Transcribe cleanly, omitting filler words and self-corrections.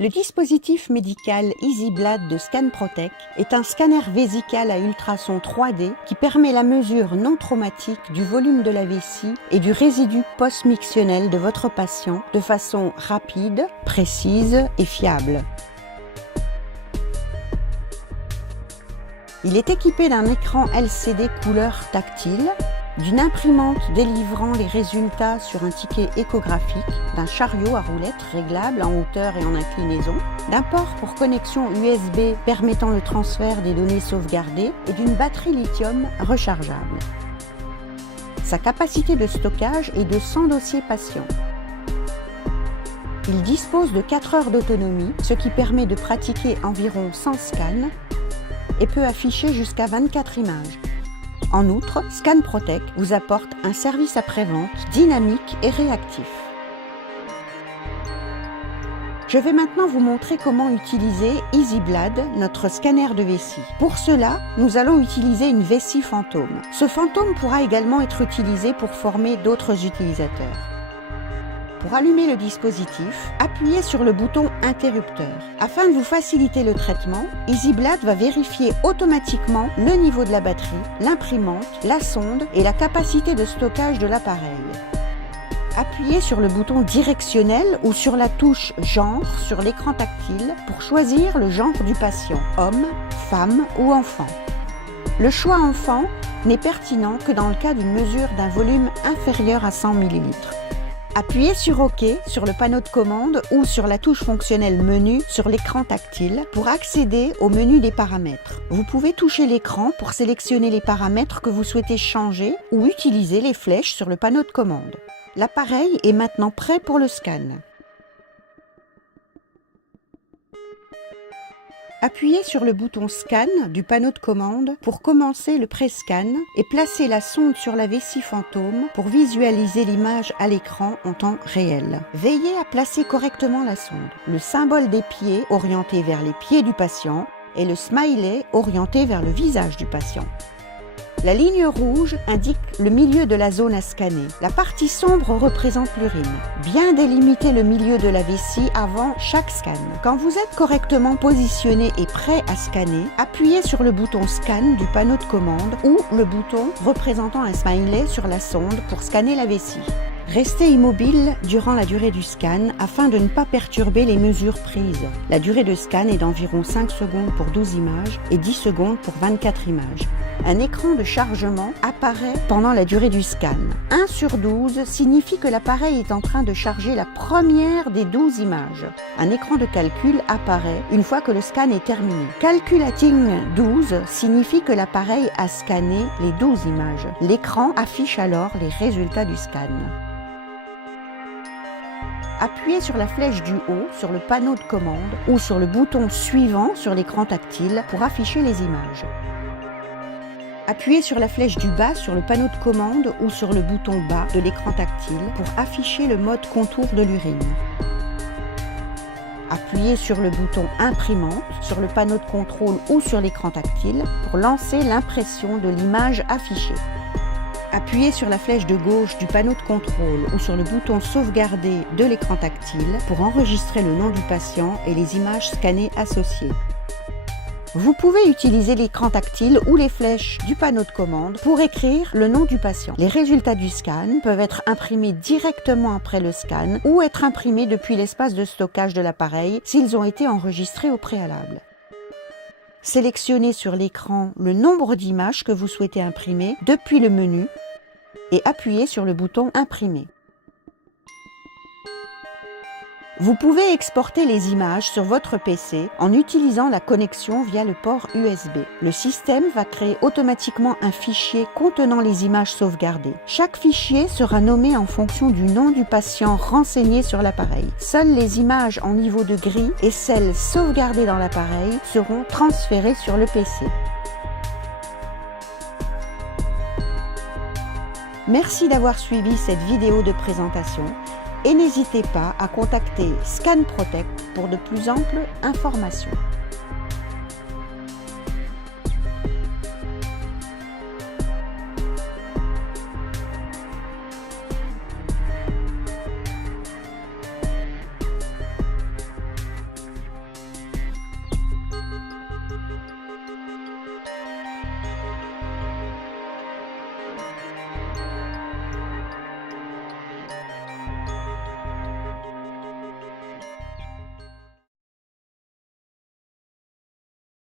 Le dispositif médical EasyBlad de ScanProtec est un scanner vésical à ultrasons 3D qui permet la mesure non traumatique du volume de la vessie et du résidu post-mictionnel de votre patient de façon rapide, précise et fiable. Il est équipé d'un écran LCD couleur tactile, d'une imprimante délivrant les résultats sur un ticket échographique, d'un chariot à roulettes réglable en hauteur et en inclinaison, d'un port pour connexion USB permettant le transfert des données sauvegardées et d'une batterie lithium rechargeable. Sa capacité de stockage est de 100 dossiers patients. Il dispose de 4 heures d'autonomie, ce qui permet de pratiquer environ 100 scans et peut afficher jusqu'à 24 images. En outre, ScanProtec vous apporte un service après-vente dynamique et réactif. Je vais maintenant vous montrer comment utiliser EasyBlad, notre scanner de vessie. Pour cela, nous allons utiliser une vessie fantôme. Ce fantôme pourra également être utilisé pour former d'autres utilisateurs. Pour allumer le dispositif, appuyez sur le bouton interrupteur. Afin de vous faciliter le traitement, EasyBlad va vérifier automatiquement le niveau de la batterie, l'imprimante, la sonde et la capacité de stockage de l'appareil. Appuyez sur le bouton directionnel ou sur la touche genre sur l'écran tactile pour choisir le genre du patient, homme, femme ou enfant. Le choix enfant n'est pertinent que dans le cas d'une mesure d'un volume inférieur à 100 ml. Appuyez sur OK sur le panneau de commande ou sur la touche fonctionnelle menu sur l'écran tactile pour accéder au menu des paramètres. Vous pouvez toucher l'écran pour sélectionner les paramètres que vous souhaitez changer ou utiliser les flèches sur le panneau de commande. L'appareil est maintenant prêt pour le scan. Appuyez sur le bouton Scan du panneau de commande pour commencer le pré-scan et placez la sonde sur la vessie fantôme pour visualiser l'image à l'écran en temps réel. Veillez à placer correctement la sonde. Le symbole des pieds orienté vers les pieds du patient et le smiley orienté vers le visage du patient. La ligne rouge indique le milieu de la zone à scanner. La partie sombre représente l'urine. Bien délimiter le milieu de la vessie avant chaque scan. Quand vous êtes correctement positionné et prêt à scanner, appuyez sur le bouton Scan du panneau de commande ou le bouton représentant un smiley sur la sonde pour scanner la vessie. Restez immobile durant la durée du scan afin de ne pas perturber les mesures prises. La durée de scan est d'environ 5 secondes pour 12 images et 10 secondes pour 24 images. Un écran de chargement apparaît pendant la durée du scan. 1 sur 12 signifie que l'appareil est en train de charger la première des 12 images. Un écran de calcul apparaît une fois que le scan est terminé. Calculating 12 signifie que l'appareil a scanné les 12 images. L'écran affiche alors les résultats du scan. Appuyez sur la flèche du haut sur le panneau de commande ou sur le bouton suivant sur l'écran tactile pour afficher les images. Appuyez sur la flèche du bas sur le panneau de commande ou sur le bouton bas de l'écran tactile pour afficher le mode contour de l'urine. Appuyez sur le bouton imprimante sur le panneau de contrôle ou sur l'écran tactile pour lancer l'impression de l'image affichée. Appuyez sur la flèche de gauche du panneau de contrôle ou sur le bouton sauvegarder de l'écran tactile pour enregistrer le nom du patient et les images scannées associées. Vous pouvez utiliser l'écran tactile ou les flèches du panneau de commande pour écrire le nom du patient. Les résultats du scan peuvent être imprimés directement après le scan ou être imprimés depuis l'espace de stockage de l'appareil s'ils ont été enregistrés au préalable. Sélectionnez sur l'écran le nombre d'images que vous souhaitez imprimer depuis le menu et appuyez sur le bouton Imprimer. Vous pouvez exporter les images sur votre PC en utilisant la connexion via le port USB. Le système va créer automatiquement un fichier contenant les images sauvegardées. Chaque fichier sera nommé en fonction du nom du patient renseigné sur l'appareil. Seules les images en niveau de gris et celles sauvegardées dans l'appareil seront transférées sur le PC. Merci d'avoir suivi cette vidéo de présentation. Et n'hésitez pas à contacter ScanProtec pour de plus amples informations.